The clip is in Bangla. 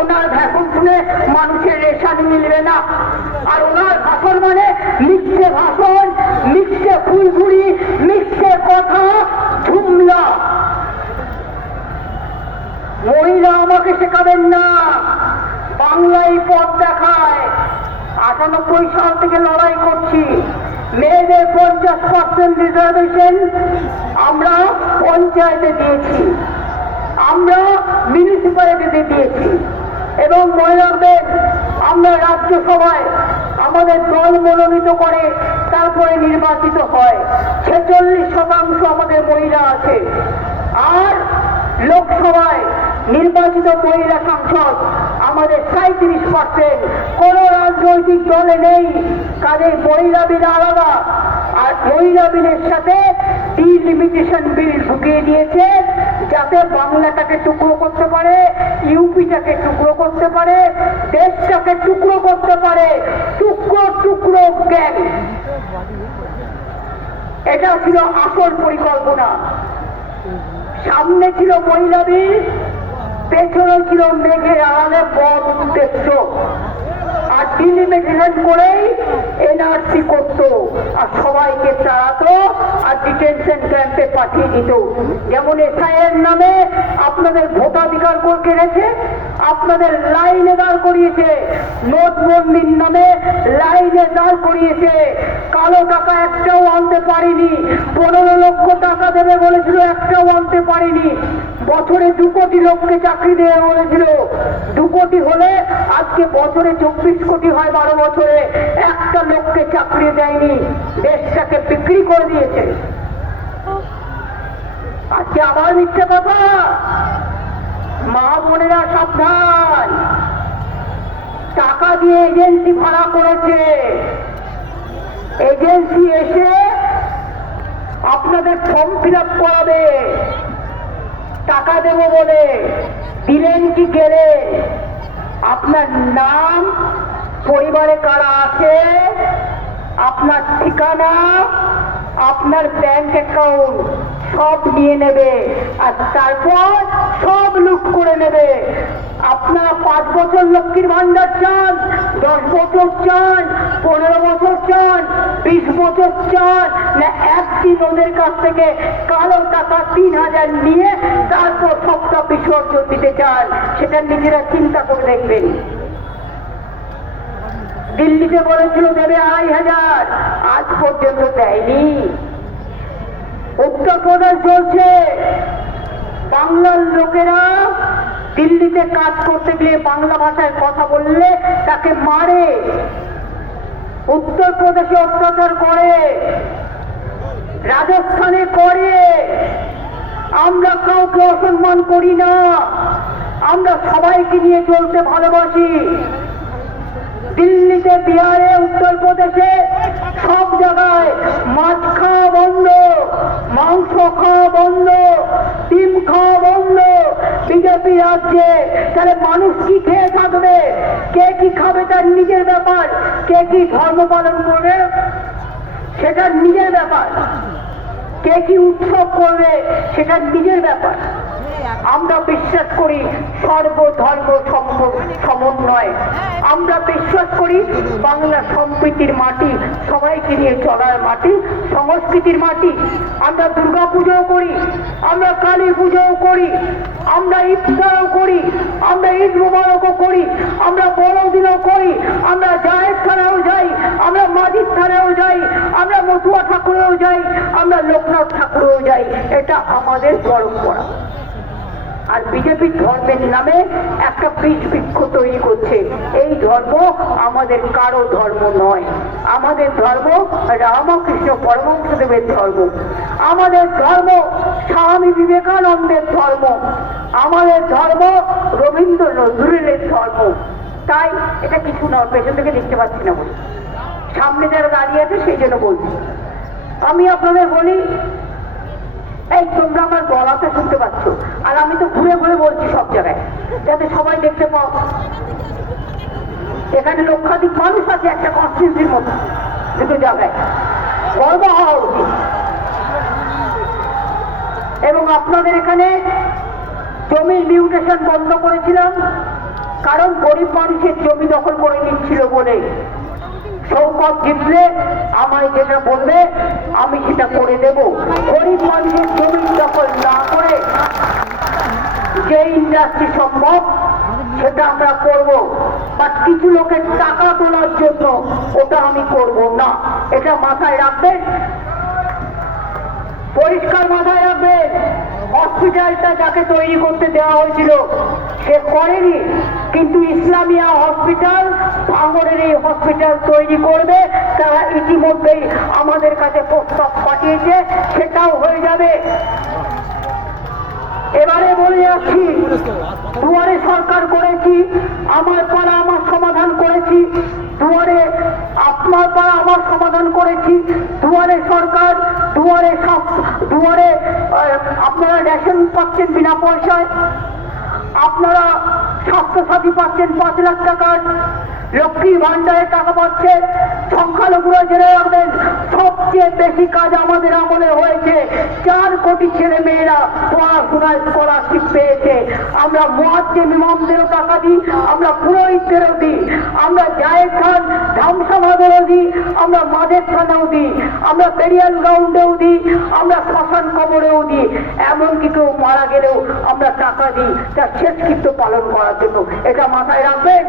ওনার ভাষণ শুনে মানুষের রেশানি মিলবে না। আর ওনার ভাষণ মানে মিথ্যে ভাষণ, মিথ্যে ফুলঝুরি, মিথ্যে কথা, ঝুমলা। মহিলা আমাকে শেখাবেন না, বাংলায় পথ দেখায়। 98 সাল থেকে লড়াই করছি, মেয়েদের 50% রিজার্ভেশন আমরা পঞ্চায়েতে দিয়েছি, আমরা মিউনিসিপ্যালিটিতে দিয়েছি, এবং মনে রাখবেন আমরা রাজ্যসভায় আমাদের দল মনোনীত করে তারপরে নির্বাচিত হয়। 46% আমাদের মহিলা আছে। আর লোকসভায় নির্বাচিত মহিলা সাংসদ আমাদের 37%। কোন রাজনৈতিক দলে নেই। কাজে মহিলা বিল আলাদা। আর মহিলা বিলের সাথে ডিলিমিটেশন বিল ঢুকিয়ে দিয়েছে, যাতে বাংলাটাকে টুকরো করতে পারে, ইউপিটাকে টুকরো করতে পারে, দেশটাকে টুকরো করতে পারে। টুকরো টুকরো গ্যাং, এটা ছিল আসল পরিকল্পনা। সামনে ছিল মহিলা বিল, পেছনে ছিল মেঘের আড়ালে বড় উদ্দেশ্য। আর ডিলিমিটেশন করেই এনআরসি করতো, আর সবাইকে তাড়াতো, আর ডিটেনশন ক্যাম্পে পাঠিয়ে দিত। যেমন এসআইয়ের নামে আপনাদের ভোটাধিকার কেড়েছে, আপনাদের লাইনে দাঁড় করিয়েছে, নোটবন্দির নামে লাইনে দাঁড় করিয়েছে। কালো টাকা একটাও আনতে পারিনি, 15 লক্ষ টাকা দেবে বলেছিল, একটাও আনতে পারিনি। বছরে 2 কোটি লোককে চাকরি দেবে বলেছিল, 2 কোটি হলে আজকে বছরে 24 কোটি হয়, 12 বছরে একটা লোককে চাকরি দেয়নি। দেশটাকে বিক্রি করে দিয়েছে। আজকে আবার মিথ্যে কথা। মা বোনেরা সাবধান, টাকা দিয়ে এজেন্সি ভাড়া করেছে। এজেন্সি এসে আপনাদের ফর্ম ফিল আপ করাবে, টাকা দেবো বলে। দিলেন কি গেলেন? আপনার নাম, পরিবারে কারা আছে, আপনার ঠিকানা, আপনার ব্যাংক অ্যাকাউন্ট সব নিয়ে নেবে, আর তারপর সব লুট করে নেবে। আপনারা 5 বছর লক্ষ্মীর ভান্ডার চান, 10 বছর চান, 15 বছর চান, 20 বছর চান, না একদিন ওদের কাছ থেকে কালো টাকা 3000 নিয়ে তারপর সবটা বিসর্জন দিতে চান? সেটা নিজেরা চিন্তা করে দেখবেন। দিল্লিতে বলেছিল দেবে 2500, আজ পর্যন্ত দেয়নি। উত্তরপ্রদেশ চলছে, বাংলার লোকেরা দিল্লিতে কাজ করতে গিয়ে বাংলা ভাষায় কথা বললে তাকে মারে। উত্তরপ্রদেশে অত্যাচার করে, রাজস্থানে করে। আমরা কাউকে অসম্মান করি না, আমরা সবাইকে নিয়ে চলতে ভালোবাসি। দিল্লিতে, বিহারে, উত্তরপ্রদেশে সব জায়গায় মাছ খাওয়া বন্ধ, মাংস খাওয়া বন্ধ, ডিম খাওয়া বন্ধ বিজেপি রাজ্যে। তাহলে মানুষ কি খেয়ে থাকবে? কে কি খাবে তার নিজের ব্যাপার, কে কি ধর্ম পালন করবে সেটা নিজের ব্যাপার, কে কি উৎসব করবে সেটা নিজের ব্যাপার। আমরা বিশ্বাস করি সর্বধর্ম সমন্বয়। আমরা বিশ্বাস করি বাংলা সম্প্রীতির মাটি, সবাইকে নিয়ে চলার মাটি, সংস্কৃতির মাটি। আমরা দুর্গা পুজোও করি, আমরা কালী পুজোও করি, আমরা ইফতারও করি, আমরা ঈদ মোবারকও করি, আমরা বড়দিনও করি, আমরা জায়ের থানাও যাই, আমরা মাঝির থানাও যাই, আমরা মতুয়া ঠাকুরেও যাই, আমরা লোকনাথ ঠাকুরেও যাই। এটা আমাদের পরম্পরা। আর বিজেপি ধর্মের নামে একটা বীজ বৃক্ষ তৈরি করছে। এই ধর্ম আমাদের কারো ধর্ম নয়। আমাদের ধর্ম রামকৃষ্ণ পরমহংসদেবের ধর্ম, আমাদের ধর্ম স্বামী বিবেকানন্দের ধর্ম, আমাদের ধর্ম রবীন্দ্র নজরুলের ধর্ম। তাই এটা কিছু নয়, পেছন থেকে দেখতে পাচ্ছি না বলে, সামনে যারা দাঁড়িয়ে আছে সেই জন্য বলছি। আমি আপনাদের বলি, এই তোমরা আমার গলাটা শুনতে পাচ্ছ, আর আমি তো ঘুরে ঘুরে বলছি সব জায়গায়, যাতে সবাই দেখতে পাও। এখানে লক্ষাধিক মানুষ আছে একটা কনস্টিটিউন্সির মতো, দুটো জায়গায় গর্ব হওয়া উচিত। এবং আপনাদের এখানে জমির মিউটেশন বন্ধ করেছিলাম, কারণ গরিব মানুষের জমি দখল করে নিচ্ছিল বলে। শওকত জিতলে আমায় যেটা বলবে আমি সেটা করে দেব। গরিব মানুষের জমি দখল না করে যে ইন্ডাস্ট্রি সম্ভব সেটা আমরা করব, বাট কিছু লোকের টাকা তোলার জন্য ওটা আমি করব না। এটা মাথায় রাখবেন, পরিষ্কার মাথায় রাখবেন। হসপিটালটা যাকে তৈরি করতে দেওয়া হয়েছিল সে করেনি, কিন্তু ইসলামিয়া হসপিটাল, ভাঙড়ের এই হসপিটাল তৈরি করবে, তারা ইতিমধ্যেই আমাদের কাছে প্রস্তাব পাঠিয়েছে, সেটাও হয়ে যাবে। এবারে বলে যাচ্ছি, দুয়ারে সরকার করেছি, আমার পাড়া আমার সমাধান করেছি, দুয়ারে আপনার পাড়া আমার সমাধান করেছি, দুয়ারে সরকার, দুয়ারে আপনারা রেশন পাচ্ছেন বিনা পয়সায়, আপনারা স্বাস্থ্যসাথী পাচ্ছেন 5 লাখ টাকার, লক্ষ্মী ভান্ডারের টাকা পাচ্ছেন। সংখ্যালঘুরা জেনে রাখবেন, সবচেয়ে বেশি কাজ আমাদের আমলে হয়েছে। 4 কোটি ছেলে মেয়েরা পড়াশোনায় স্কলারশিপ পেয়েছে। আমরা মুয়াজ্জিন ইমামদেরও টাকা দিই, আমরা পুরোহিতদেরও দিই, আমরা জায়েদ খান ধামসভাদেরও দিই, আমরা মাদের খানেও দিই, আমরা বেরিয়াল গ্রাউন্ডেও দিই, আমরা শ্মশান কবরেও দিই, এমনকি কেউ মারা গেলেও আমরা টাকা দিই তার শেষকৃত্য পালন করার জন্য। এটা মাথায় রাখবেন।